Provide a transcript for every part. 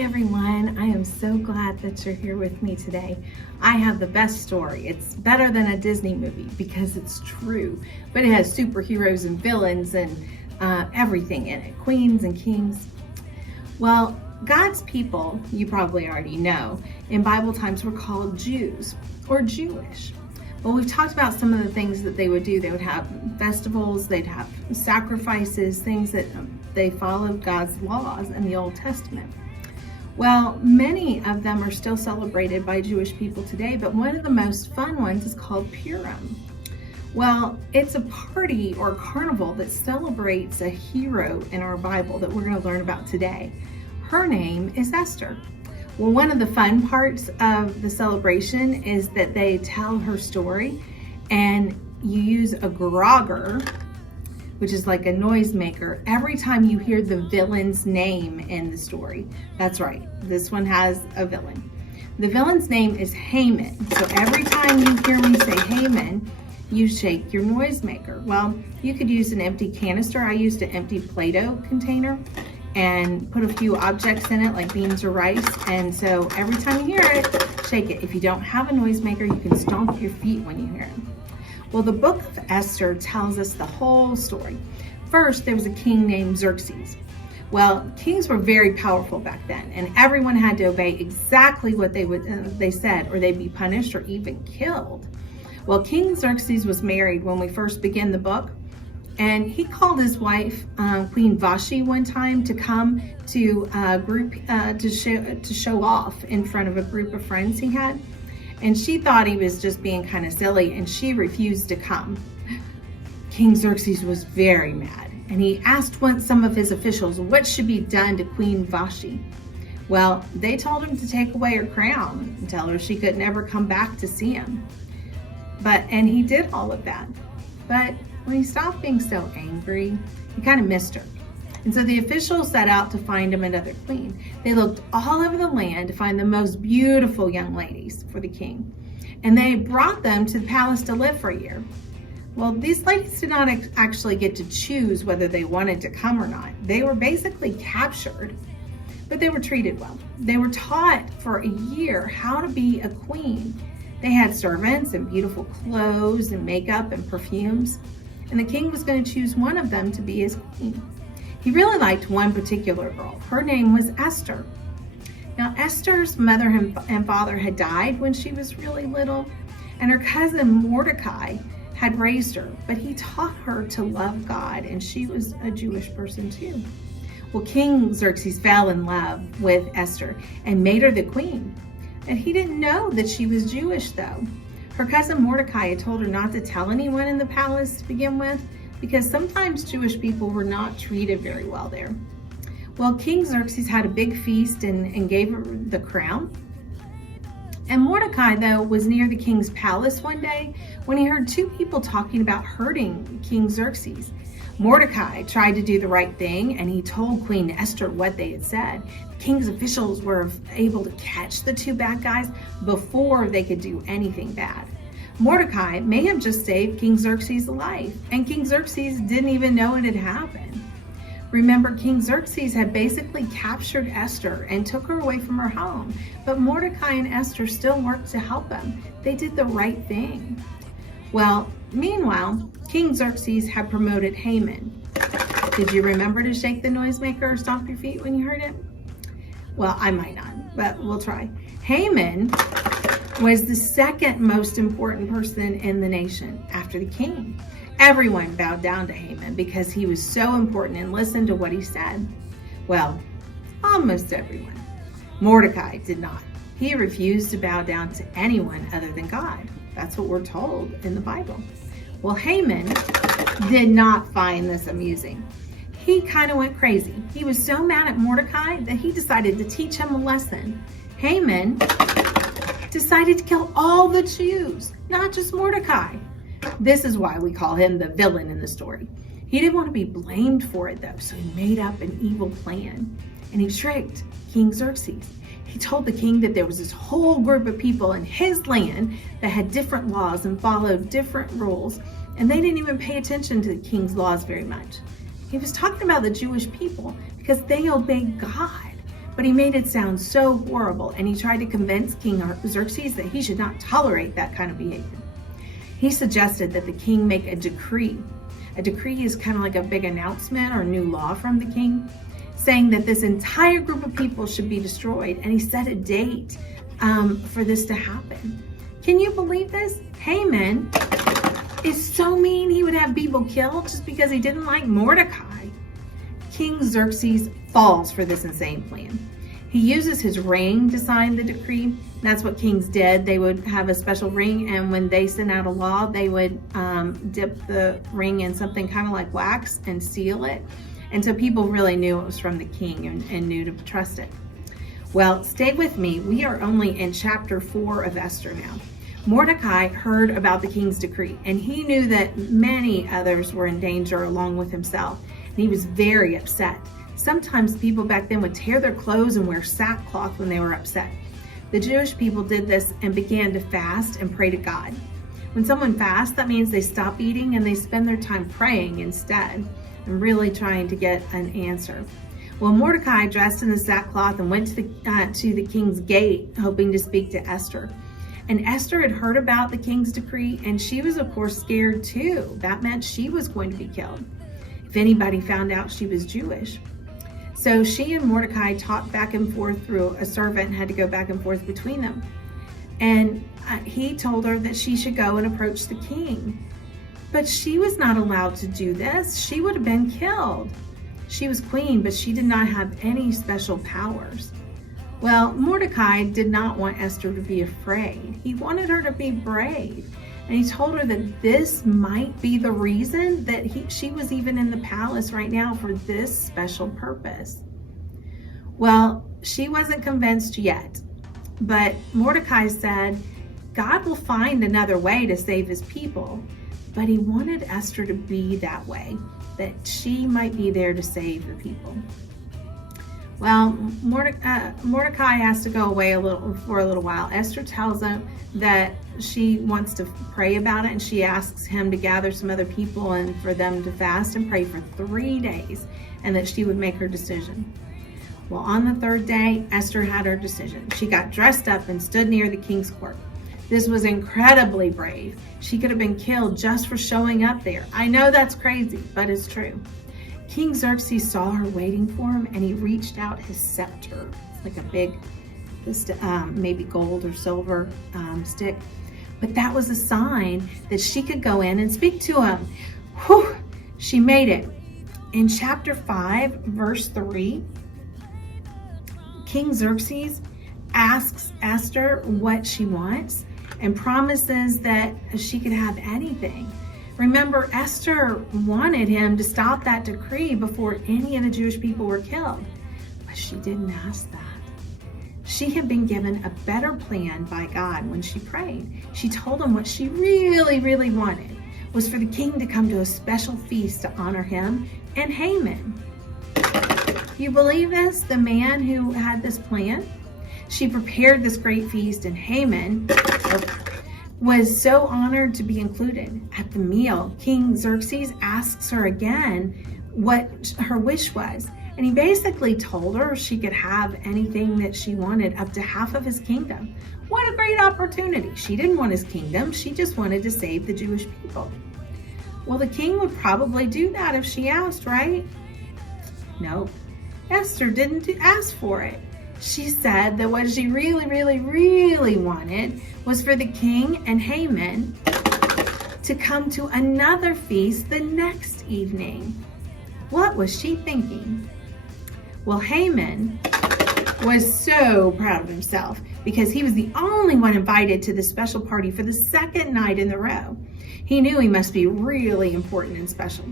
everyone. I am so glad that you're here with me today. I have the best story. It's better than a Disney movie because it's true, but it has superheroes and villains and everything in it, queens and kings. Well, God's people, you probably already know, in Bible times were called Jews or Jewish. Well, we've talked about some of the things that they would do. They would have festivals, they'd have sacrifices, things that they followed God's laws in the Old Testament. Well, many of them are still celebrated by Jewish people today, but one of the most fun ones is called Purim. Well, it's a party or carnival that celebrates a hero in our Bible that we're going to learn about today. Her name is Esther. Well, one of the fun parts of the celebration is that they tell her story, and you use a grogger, which is like a noisemaker, every time you hear the villain's name in the story. That's right, this one has a villain. The villain's name is Haman. So every time you hear me say Haman, you shake your noisemaker. Well, you could use an empty canister. I used an empty Play-Doh container and put a few objects in it like beans or rice. And so every time you hear it, shake it. If you don't have a noisemaker, you can stomp your feet when you hear it. Well, the book of Esther tells us the whole story. First, there was a king named Xerxes. Well, kings were very powerful back then, and everyone had to obey exactly what they said, or they'd be punished or even killed. Well, King Xerxes was married when we first begin the book, and he called his wife, Queen Vashti, one time to come to a group to show off in front of a group of friends he had. And she thought he was just being kind of silly, and she refused to come. King Xerxes was very mad, and he asked some of his officials what should be done to Queen Vashti. Well, they told him to take away her crown and tell her she could never come back to see him. And he did all of that. But when he stopped being so angry, he kind of missed her. And so the officials set out to find him another queen. They looked all over the land to find the most beautiful young ladies for the king. And they brought them to the palace to live for a year. Well, these ladies did not actually get to choose whether they wanted to come or not. They were basically captured, but they were treated well. They were taught for a year how to be a queen. They had servants and beautiful clothes and makeup and perfumes. And the king was going to choose one of them to be his queen. He really liked one particular girl. Her name was Esther. Now, Esther's mother and father had died when she was really little, and her cousin Mordecai had raised her, but he taught her to love God, and she was a Jewish person too. Well, King Xerxes fell in love with Esther and made her the queen. And he didn't know that she was Jewish, though. Her cousin Mordecai had told her not to tell anyone in the palace to begin with, because sometimes Jewish people were not treated very well there. Well, King Xerxes had a big feast and gave her the crown. And Mordecai, though, was near the king's palace one day when he heard two people talking about hurting King Xerxes. Mordecai tried to do the right thing, and he told Queen Esther what they had said. The king's officials were able to catch the two bad guys before they could do anything bad. Mordecai may have just saved King Xerxes' life, and King Xerxes didn't even know it had happened. Remember, King Xerxes had basically captured Esther and took her away from her home, but Mordecai and Esther still worked to help him. They did the right thing. Well, meanwhile, King Xerxes had promoted Haman. Did you remember to shake the noisemaker or stomp your feet when you heard it? Well, I might not, but we'll try. Haman was the second most important person in the nation after the king. Everyone bowed down to Haman because he was so important and listened to what he said. Well, almost everyone. Mordecai did not. He refused to bow down to anyone other than God. That's what we're told in the Bible. Well, Haman did not find this amusing. He kind of went crazy. He was so mad at Mordecai that he decided to teach him a lesson. Haman decided to kill all the Jews, not just Mordecai. This is why we call him the villain in the story. He didn't want to be blamed for it, though, so he made up an evil plan. And he tricked King Xerxes. He told the king that there was this whole group of people in his land that had different laws and followed different rules, and they didn't even pay attention to the king's laws very much. He was talking about the Jewish people because they obeyed God. but he made it sound so horrible, and he tried to convince King Xerxes that he should not tolerate that kind of behavior. He suggested that the king make a decree. A decree is kind of like a big announcement or new law from the king, saying that this entire group of people should be destroyed, and he set a date for this to happen. Can you believe this? Haman is so mean he would have people killed just because he didn't like Mordecai. King Xerxes falls for this insane plan. He uses his ring to sign the decree. That's what kings did. They would have a special ring, and when they sent out a law, they would dip the ring in something kind of like wax and seal it. And so people really knew it was from the king and knew to trust it. Well, stay with me. We are only in chapter 4 of Esther now. Mordecai heard about the king's decree, and he knew that many others were in danger along with himself, and he was very upset. Sometimes people back then would tear their clothes and wear sackcloth when they were upset. The Jewish people did this and began to fast and pray to God. When someone fasts, that means they stop eating and they spend their time praying instead and really trying to get an answer. Well, Mordecai dressed in the sackcloth and went to the king's gate, hoping to speak to Esther. And Esther had heard about the king's decree, and she was, of course, scared too. That meant she was going to be killed if anybody found out she was Jewish. So she and Mordecai talked back and forth through a servant and had to go back and forth between them. And he told her that she should go and approach the king. But she was not allowed to do this. She would have been killed. She was queen, but she did not have any special powers. Well, Mordecai did not want Esther to be afraid. He wanted her to be brave. And he told her that this might be the reason that she was even in the palace right now for this special purpose. Well, she wasn't convinced yet, but Mordecai said, God will find another way to save his people, but he wanted Esther to be that way, that she might be there to save the people. Well, Mordecai has to go away for a little while. Esther tells him that she wants to pray about it, and she asks him to gather some other people and for them to fast and pray for 3 days, and that she would make her decision. Well, on the 3rd day, Esther had her decision. She got dressed up and stood near the king's court. This was incredibly brave. She could have been killed just for showing up there. I know that's crazy, but it's true. King Xerxes saw her waiting for him, and he reached out his scepter, like a big, maybe gold or silver stick. But that was a sign that she could go in and speak to him. Whew, she made it. In chapter 5, verse 3, King Xerxes asks Esther what she wants and promises that she could have anything. Remember, Esther wanted him to stop that decree before any of the Jewish people were killed, but she didn't ask that. She had been given a better plan by God when she prayed. She told him what she really, really wanted was for the king to come to a special feast to honor him and Haman. You believe this? The man who had this plan? She prepared this great feast, and Haman was so honored to be included. At the meal, King Xerxes asks her again what her wish was. And he basically told her she could have anything that she wanted, up to half of his kingdom. What a great opportunity. She didn't want his kingdom. She just wanted to save the Jewish people. Well, the king would probably do that if she asked, right? No, Esther didn't ask for it. She said that what she really, really, really wanted was for the king and Haman to come to another feast the next evening. What was she thinking? Well, Haman was so proud of himself because he was the only one invited to the special party for the 2nd night in a row. He knew he must be really important and special.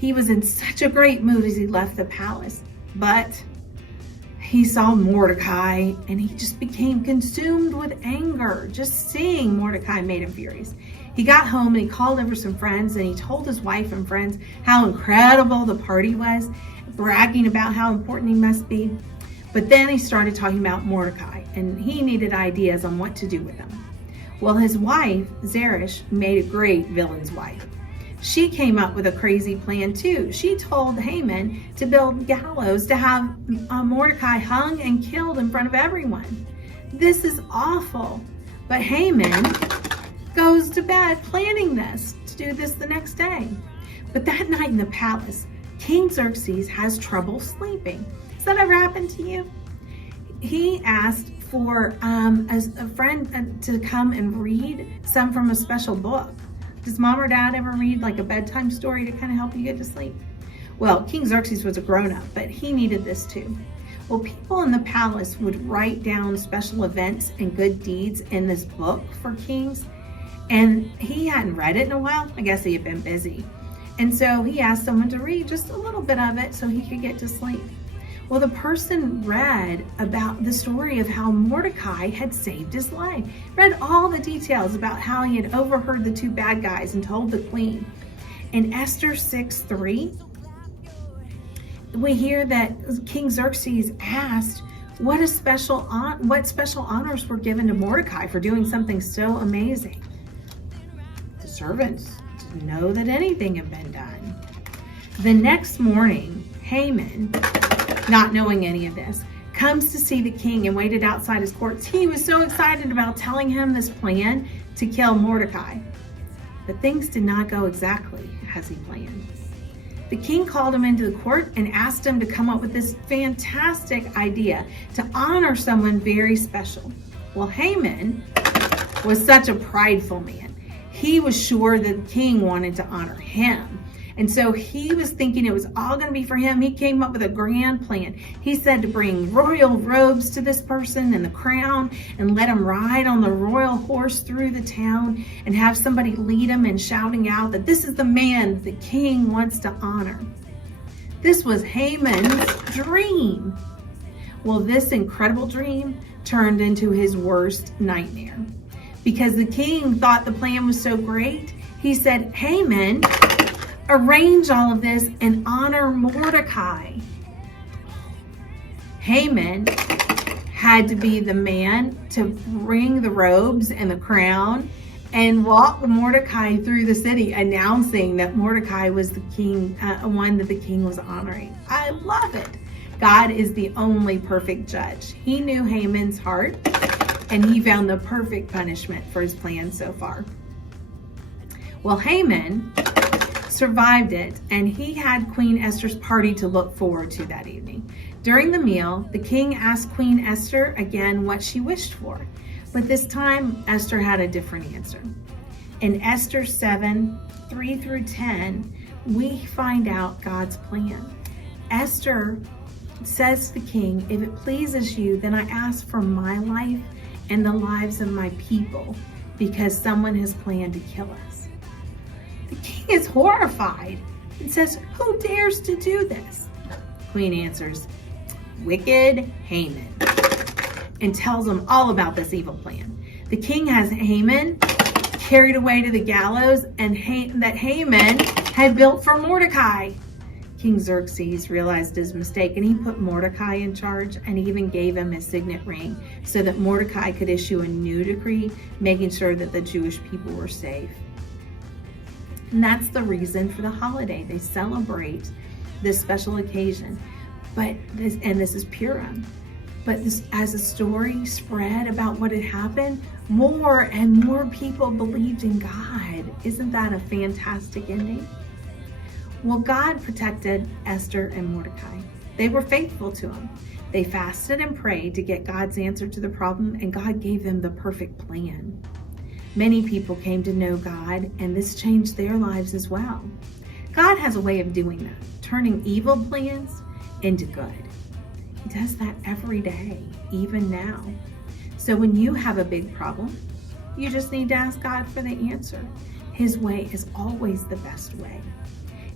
He was in such a great mood as he left the palace, but he saw Mordecai and he just became consumed with anger. Just seeing Mordecai made him furious. He got home and he called over some friends, and he told his wife and friends how incredible the party was, bragging about how important he must be. But then he started talking about Mordecai, and he needed ideas on what to do with him. Well, his wife, Zeresh, made a great villain's wife. She came up with a crazy plan too. She told Haman to build gallows to have Mordecai hung and killed in front of everyone. This is awful. But Haman goes to bed planning this, to do this the next day. But that night in the palace, King Xerxes has trouble sleeping. Has that ever happened to you? He asked for a friend to come and read some from a special book. Does mom or dad ever read like a bedtime story to kind of help you get to sleep? Well, King Xerxes was a grown-up, but he needed this too. Well, people in the palace would write down special events and good deeds in this book for kings, and he hadn't read it in a while. I guess he had been busy. And so he asked someone to read just a little bit of it so he could get to sleep. Well, the person read about the story of how Mordecai had saved his life, read all the details about how he had overheard the two bad guys and told the queen. In Esther 6:3, we hear that King Xerxes asked what special honors were given to Mordecai for doing something so amazing. The servants didn't know that anything had been done. The next morning, Haman, not knowing any of this, comes to see the king and waited outside his courts. He was so excited about telling him this plan to kill Mordecai. But things did not go exactly as he planned. The king called him into the court and asked him to come up with this fantastic idea to honor someone very special. Well, Haman was such a prideful man. He was sure that the king wanted to honor him. And so he was thinking it was all going to be for him. He came up with a grand plan. He said to bring royal robes to this person and the crown and let him ride on the royal horse through the town and have somebody lead him and shouting out that this is the man the king wants to honor. This was Haman's dream. Well, this incredible dream turned into his worst nightmare. Because the king thought the plan was so great, he said, Haman, arrange all of this and honor Mordecai. Haman had to be the man to bring the robes and the crown and walk Mordecai through the city, announcing that Mordecai was the king, one that the king was honoring. I love it. God is the only perfect judge. He knew Haman's heart, and he found the perfect punishment for his plan so far. Well, Haman survived it, and he had Queen Esther's party to look forward to that evening. During the meal, the king asked Queen Esther again what she wished for, but this time Esther had a different answer. In Esther 7:3-10, we find out God's plan. Esther says to the king, if it pleases you, then I ask for my life and the lives of my people, because someone has planned to kill us. The king is horrified and says, who dares to do this? Queen answers, wicked Haman, and tells him all about this evil plan. The king has Haman carried away to the gallows, and that Haman had built for Mordecai. King Xerxes realized his mistake, and he put Mordecai in charge, and even gave him his signet ring so that Mordecai could issue a new decree, making sure that the Jewish people were safe. And that's the reason for the holiday. They celebrate this special occasion. This is Purim. But as the story spread about what had happened, more and more people believed in God. Isn't that a fantastic ending? Well, God protected Esther and Mordecai. They were faithful to him. They fasted and prayed to get God's answer to the problem, and God gave them the perfect plan. Many people came to know God, and this changed their lives as well. God has a way of doing that, turning evil plans into good. He does that every day, even now. So when you have a big problem, you just need to ask God for the answer. His way is always the best way.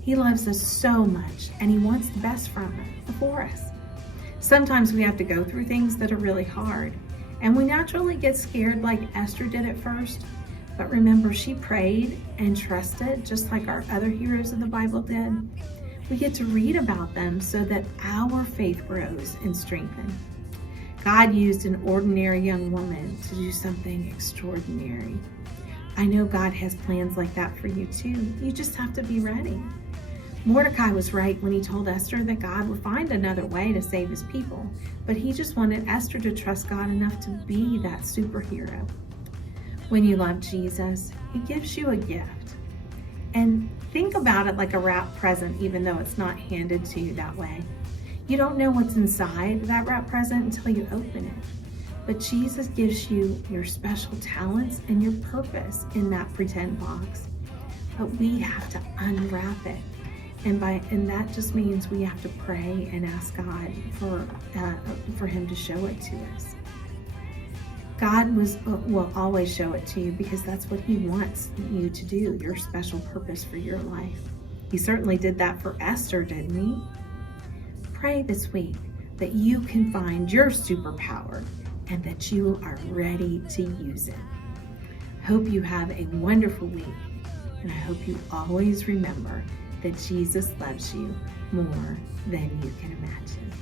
He loves us so much, and he wants the best for us. Sometimes we have to go through things that are really hard, and we naturally get scared like Esther did at first. But remember, she prayed and trusted just like our other heroes of the Bible did. We get to read about them so that our faith grows and strengthens. God used an ordinary young woman to do something extraordinary. I know God has plans like that for you too. You just have to be ready. Mordecai was right when he told Esther that God would find another way to save his people, but he just wanted Esther to trust God enough to be that superhero. When you love Jesus, he gives you a gift. And think about it like a wrapped present, even though it's not handed to you that way. You don't know what's inside that wrapped present until you open it. But Jesus gives you your special talents and your purpose in that pretend box. But we have to unwrap it. And that just means we have to pray and ask God for him to show it to us. God will always show it to you because that's what he wants you to do, your special purpose for your life. He certainly did that for Esther, didn't he? Pray this week that you can find your superpower and that you are ready to use it. Hope you have a wonderful week, and I hope you always remember that Jesus loves you more than you can imagine.